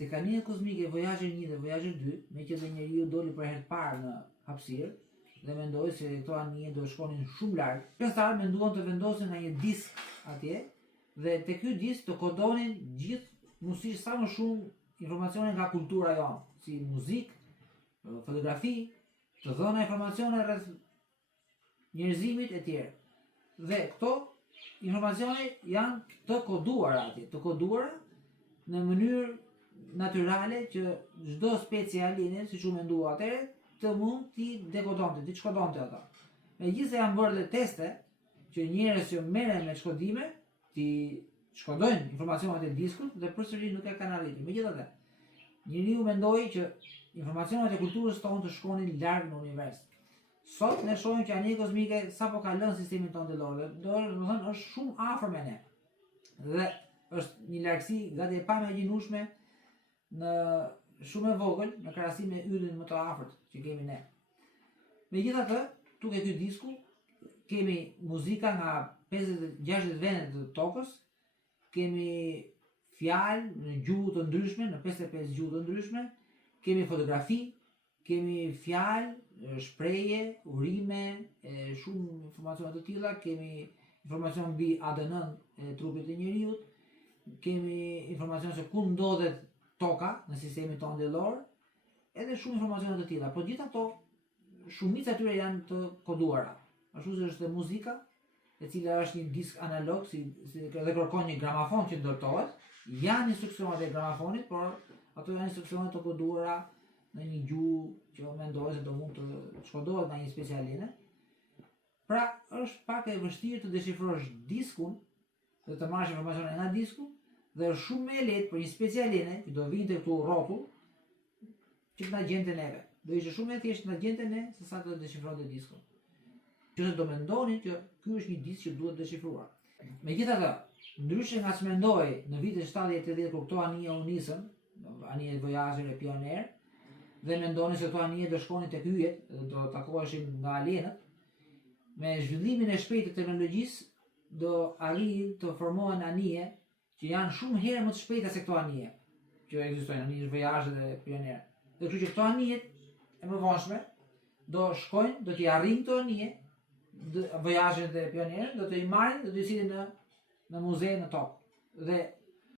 tek anija kozmike Voyager 1 dhe Voyager 2, me që dhe njeriu doli për herë të parë në hapësirë dhe mendoi se këto anije do shkonin shumë larg. Shkencëtarët menduan të vendosin në një disk atje dhe te ky disk të kodonin gjithë sa më shumë informacione nga kultura jonë, si muzikë, fotografi, të dhëna informacione rreth njerëzimit e tjerë. Dhe këto informacione janë të koduara atje, të koduara në mënyrë natyrale që çdo specie alieni, siç u mendua atëherë, të mund t'i dekodonte, t'i shkodonte ata. Megjithëse janë bërë dhe teste që njerëz që merren me shkodime t'i shkodojnë informacionet e diskut dhe përsëri nuk e kanë arritur. Megjithatë, njeriu mendoi që informacionet e kulturës tonë të shkonin larg në univers. Sot ne shohim që anija kozmike sapo ka lënë sistemin tonë dellor, domethënë është shumë afër me ne. Dhe është një largësi gati e pamajgjinueshme në shumë e vogël në krahasim me yllin më të afërt që kemi ne. Megjithatë, duke ky disku kemi muzika nga 50-60 vende të tokës, kemi fjalë në gjuhë të ndryshme, në 55 gjuhë të ndryshme, kemi fotografi, kemi fjalë, shprehje, urime, shumë informacione të tilla, kemi informacion mbi ADN-n e trupit të njeriut, kemi informacion se ku ndodhet toka në sistemin tonë diellor, edhe shumë informacione të tilla. Por gjithë ato, shumica e tyre janë të koduara. Ashtu si është dhe muzika, e cila është një disk analog, dhe kërkon një gramafon që ndërtohet, janë instruksionet e gramafonit, por ato janë instruksionet të koduara në një gjuhë që mendohet se do mund të shkodohet nga një specialine. Pra, është pak e vështirë të deshifrosh diskun dhe të marrësh informacione nga disku, dhe është shumë më e lehtë për një specialine që do vinte këtu rrotull që të na gjente neve. Do ishte shumë e thjeshtë të na gjente ne se sa të deshifronte diskun. Që do mendonin që ky është një disk që duhet deshifruar. Megjithatë, ndryshe nga ç'mendoi në vitet 70-80 kur këto anije u nisën, anije Voyager e Pioneer, dhe mendonin se këto anije do shkonin tek yjet, do takoheshin nga alienët, me zhvillimin e shpejtë të teknologjisë do arrijnë të formohen anije që janë shumë herë më të shpejta se këto anije që ekzistojnë, anije Voyager dhe Pioneer. Dhe kështu që këto anije e mëvonshme do shkojnë, do t'i arrijnë këto anije, Voyager dhe Pioneer, do t'i marrin dhe do t'i silin në muze në tokë. Dhe